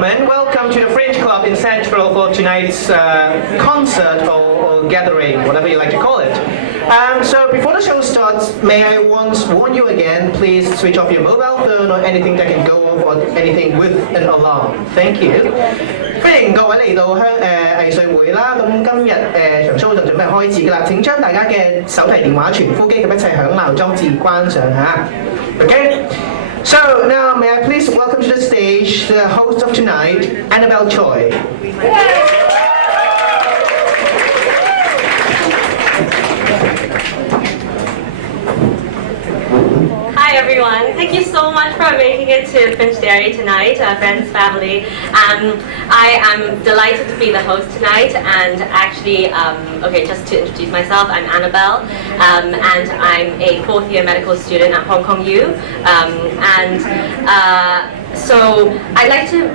gentlemen, welcome to the Fringe Club in Central for tonight's concert or gathering, whatever you like to call it. So before the show starts, may I once warn you again, please switch off your mobile phone or anything that can go off or anything with an alarm. Thank you. 歡迎各位嚟到藝術會啦，咁今日場 show 就準備開始㗎啦。請將大家嘅手提電話、傳呼機及一切響鬧裝置關上嚇。Okay? So now may I please welcome to the stage the host of tonight, Annabel Choy. Hi everyone, thank you so much for making it to Finch Dairy tonight, friends, family. I am delighted to be the host tonight, and actually, okay, just to introduce myself, I'm Annabel, and I'm a fourth year medical student at Hong Kong U. So I'd like to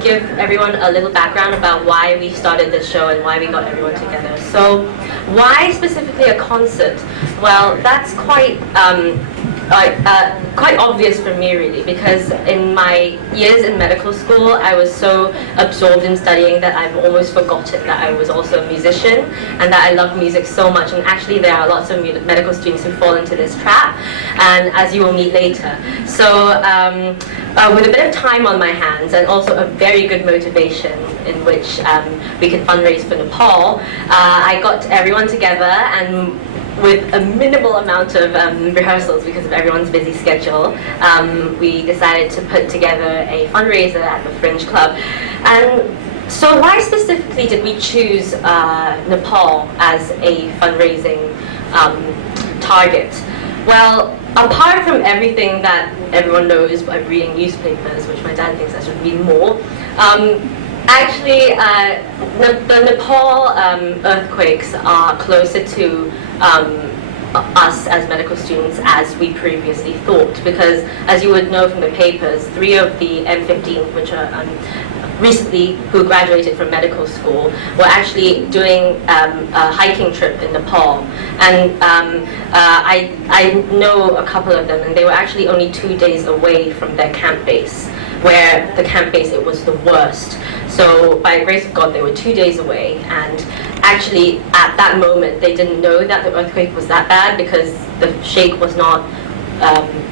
give everyone a little background about why we started this show and why we got everyone together. So why specifically a concert? Well, that's quite obvious for me really, because in my years in medical school I was so absorbed in studying that I've almost forgotten that I was also a musician and that I love music so much, and actually there are lots of medical students who fall into this trap, and as you will meet later. So with a bit of time on my hands and also a very good motivation in which we could fundraise for Nepal, I got everyone together, and with a minimal amount of rehearsals because of everyone's busy schedule, we decided to put together a fundraiser at the Fringe Club. And so why specifically did we choose Nepal as a fundraising target? Well, apart from everything that everyone knows by reading newspapers, which my dad thinks I should read more, actually the Nepal earthquakes are closer to us as medical students as we previously thought, because as you would know from the papers, 3 of the M15, which are recently who graduated from medical school, were actually doing a hiking trip in Nepal, and I know a couple of them, and they were actually only 2 days away from their camp base, where the camp base, it was the worst. So by the grace of God, they were 2 days away, and actually at that moment they didn't know that the earthquake was that bad because the shake was not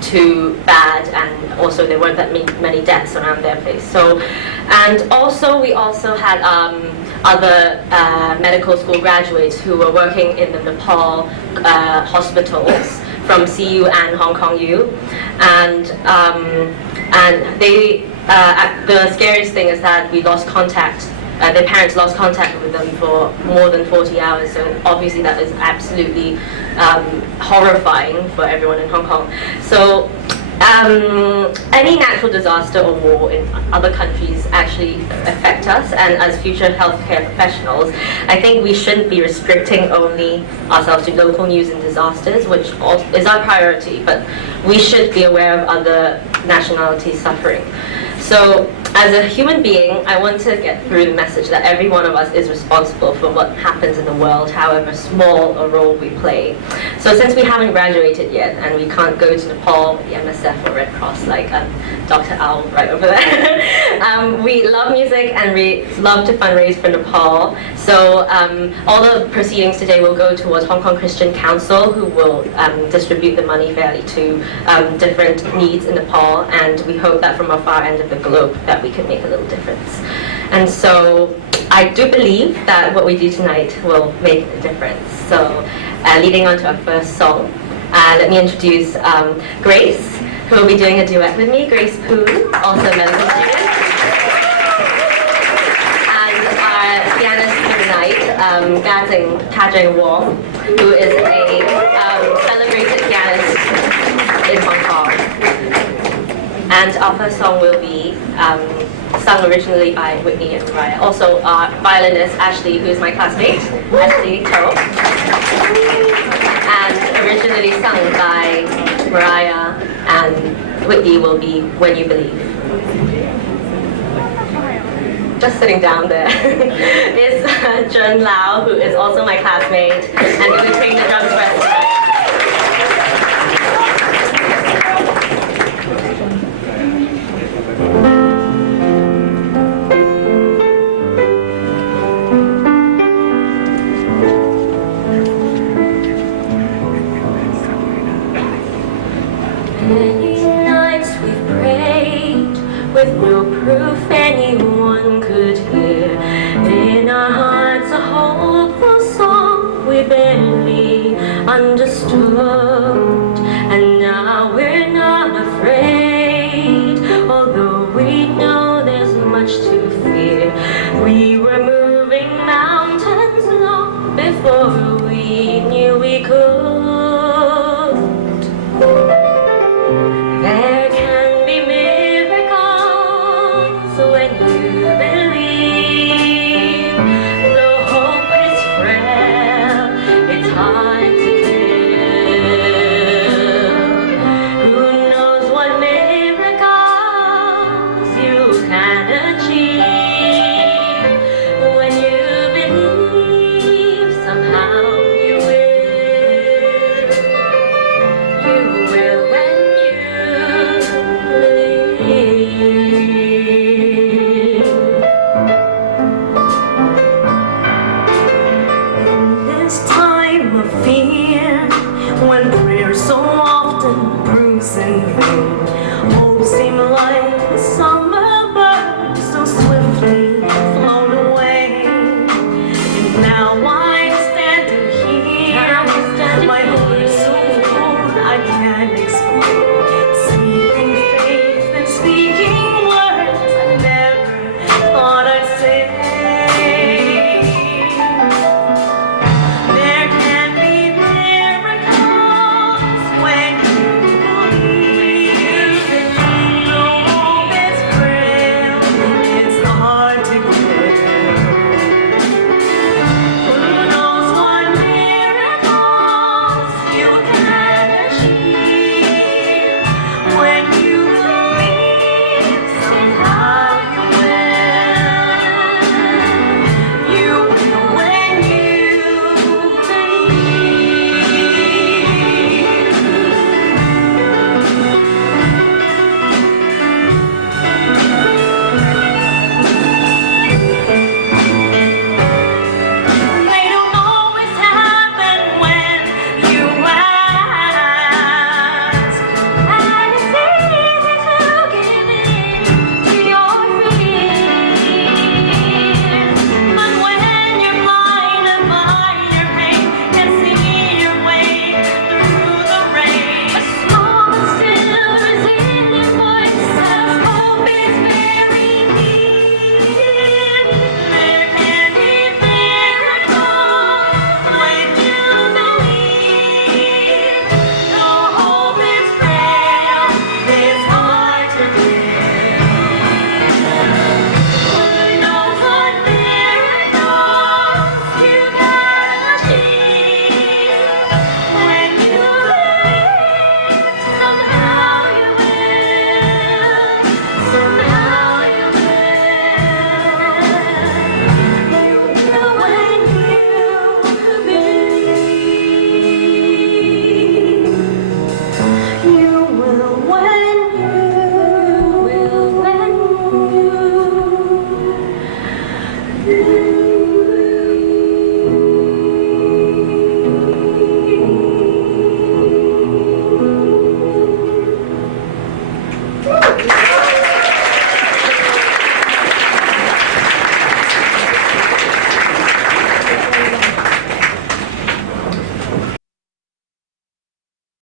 too bad, and also there weren't that many deaths around their place. So, and also we also had other medical school graduates who were working in the Nepal hospitals from CU and Hong Kong U, and they the scariest thing is that we lost contact. Their parents lost contact with them for more than 40 hours, so obviously that is absolutely horrifying for everyone in Hong Kong. So any natural disaster or war in other countries actually affect us, and as future healthcare professionals, I think we shouldn't be restricting only ourselves to local news and disasters, which is our priority, but we should be aware of other nationalities suffering. So as a human being, I want to get through the message that every one of us is responsible for what happens in the world, however small a role we play. So since we haven't graduated yet and we can't go to Nepal, the MSF or Red Cross like Dr. Al right over there, we love music and we love to fundraise for Nepal. So all the proceedings today will go towards Hong Kong Christian Council, who will distribute the money fairly to different needs in Nepal, and we hope that from a far end of the globe that we can make a little difference. And so I do believe that what we do tonight will make a difference. So leading on to our first song, let me introduce Grace, who will be doing a duet with me, Grace Poon, also a medical student. And our pianist for the night, Kajing Wong, who is a celebrated pianist in Hong Kong. And our first song will be sung originally by Whitney and Mariah. Also our violinist Ashley, who is my classmate, Ashley Cho. And originally sung by Mariah and Whitney will be When You Believe. Just sitting down there is Jun Lau, who is also my classmate and who is playing the drums for us tonight. with no proof anyone could